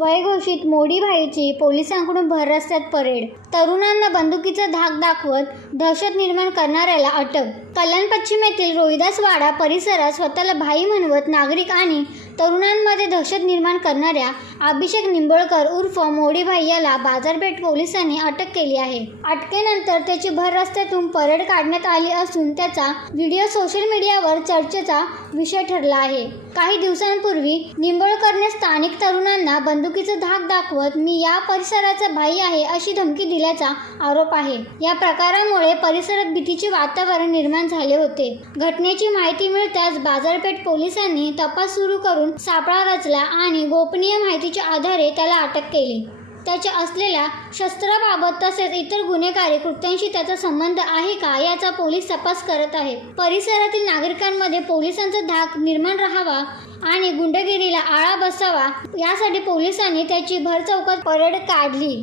स्वयंघोषित मोडी भाईची पोलिसांकडून भर रस्त्यात परेड. तरुणांना बंदुकीचा धाक दाखवत दहशत निर्माण करणाऱ्याला अटक. कल्याण पश्चिमेतील रोहिदास वाडा परिसरात स्वतःला भाई म्हणवत नागरिक आणि तरुणांमध्ये दहशत निर्माण करणाऱ्या अभिषेक निंबळकर उर्फ मोडी भाई याला बाजारपेठ पोलिसांनी अटक केली आहे. अटकेनंतर त्याची भर रस्त्यातून परेड काढण्यात आली असून त्याचा व्हिडिओ सोशल मीडियावर चर्चेचा विषय ठरला आहे. काही दिवसांपूर्वी निंबळकरने स्थानिक तरुणांना बंदुकीचा धाक दाखवत मी या परिसराचा भाई आहे अशी धमकी दिल्याचा आरोप आहे. या प्रकारामुळे परिसरात भीतीचे वातावरण निर्माण झाले होते. घटनेची माहिती मिळताच बाजारपेठ पोलिसांनी तपास सुरू करून सापळा रचला आणि गोपनीय माहितीच्या आधारे त्याला अटक केली. त्याच्या असलेल्या शस्त्राबाबत तसेच इतर गुन्हेगारी कृत्यांशी त्याचा संबंध आहे का याचा पोलीस तपास करत आहेत. परिसरातील नागरिकांमध्ये पोलिसांचा धाक निर्माण राहावा आणि गुंडगिरीला आळा बसावा यासाठी पोलिसांनी त्याची भरचौकात परेड काढली.